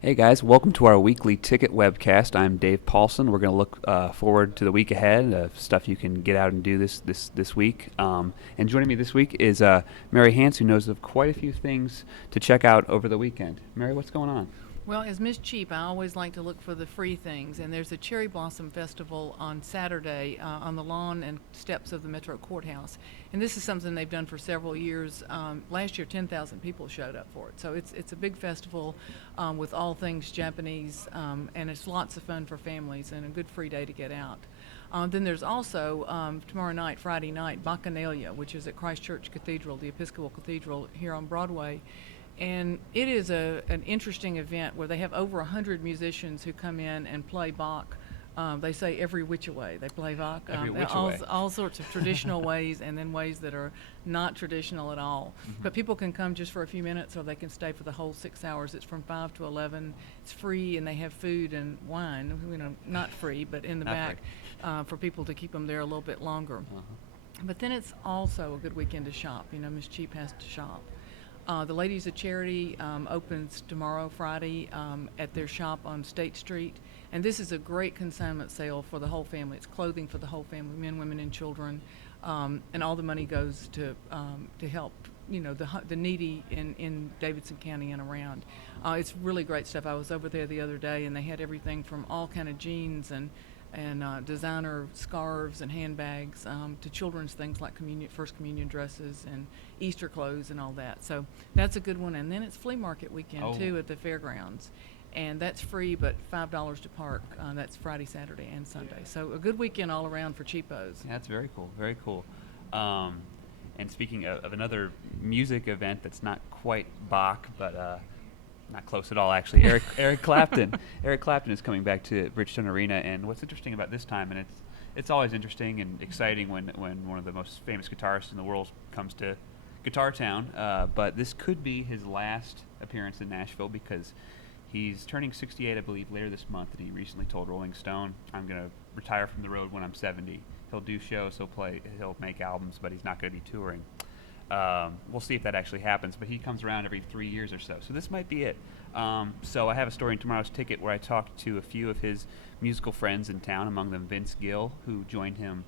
Hey guys, welcome to our weekly ticket webcast. I'm Dave Paulson. We're going to look forward to the week ahead, stuff you can get out and do this week. And joining me this week is Mary Hance, who knows of quite a few things to check out over the weekend. Mary, what's going on? Well, as Miss Cheap, I always like to look for the free things, and there's a Cherry Blossom Festival on Saturday on the lawn and steps of the Metro Courthouse. And this is something they've done for several years. Last year, 10,000 people showed up for it. So it's a big festival with all things Japanese, and it's lots of fun for families and a good free day to get out. Then there's also tomorrow night, Friday night, Bacchanalia, which is at Christ Church Cathedral, the Episcopal Cathedral here on Broadway. And it is an interesting event where they have over 100 musicians who come in and play Bach. They say every which way. They play Bach. Every which all, way. all sorts of traditional ways and then ways that are not traditional at all. Mm-hmm. But people can come just for a few minutes or they can stay for the whole 6 hours. It's from 5 to 11. It's free and they have food and wine, not free, but in the Not back for people to keep them there a little bit longer. Uh-huh. But then it's also a good weekend to shop. Miss Cheap has to shop. The Ladies of Charity opens tomorrow, Friday, at their shop on State Street. And this is a great consignment sale for the whole family. It's clothing for the whole family, men, women, and children. And all the money goes to help, the needy in Davidson County and around. It's really great stuff. I was over there the other day, and they had everything from all kind of jeans and designer scarves and handbags to children's things like First Communion dresses and Easter clothes and all that. So that's a good one. And then it's flea market weekend, too, at the fairgrounds. And that's free, but $5 to park. That's Friday, Saturday, and Sunday. So a good weekend all around for cheapos. Yeah, that's very cool. Very cool. And speaking of another music event that's not quite Bach, but not close at all, actually. Eric Clapton. Eric Clapton is coming back to Bridgestone Arena, and what's interesting about this time, and it's always interesting and exciting when one of the most famous guitarists in the world comes to Guitar Town, but this could be his last appearance in Nashville because he's turning 68, I believe, later this month, and he recently told Rolling Stone, "I'm going to retire from the road when I'm 70. He'll do shows, he'll make albums, but he's not going to be touring." We'll see if that actually happens, but he comes around every 3 years or so. So this might be it. So I have a story in tomorrow's ticket where I talked to a few of his musical friends in town, among them Vince Gill, who joined him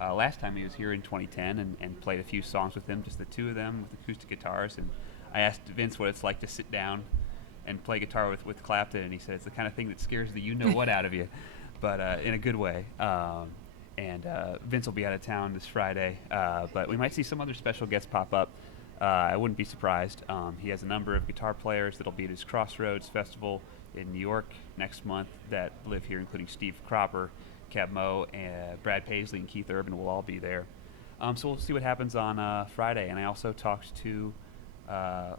last time he was here in 2010 and played a few songs with him, just the two of them with acoustic guitars. And I asked Vince what it's like to sit down and play guitar with Clapton, and he said it's the kind of thing that scares the you-know-what out of you, but in a good way. And Vince will be out of town this Friday, but we might see some other special guests pop up. I wouldn't be surprised. He has a number of guitar players that'll be at his Crossroads Festival in New York next month that live here, including Steve Cropper, Cab Mo, and Brad Paisley, and Keith Urban will all be there. So we'll see what happens on Friday. And I also talked to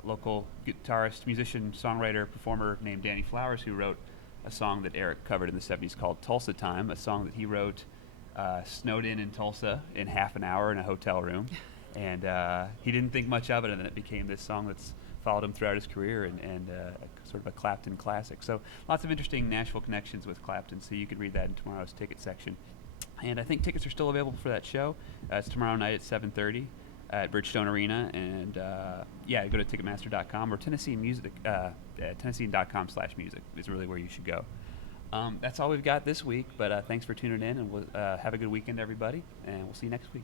local guitarist, musician, songwriter, performer named Danny Flowers, who wrote a song that Eric covered in the 70s called Tulsa Time, a song that he wrote snowed in Tulsa in half an hour in a hotel room. And he didn't think much of it, and then it became this song that's followed him throughout his career and sort of a Clapton classic. So lots of interesting Nashville connections with Clapton, so you can read that in tomorrow's ticket section. And I think tickets are still available for that show. It's tomorrow night at 7:30 at Bridgestone Arena, and go to Ticketmaster.com or Tennessee Music, Tennessee.com/music is really where you should go. That's all we've got this week, but thanks for tuning in, and we'll have a good weekend, everybody, and we'll see you next week.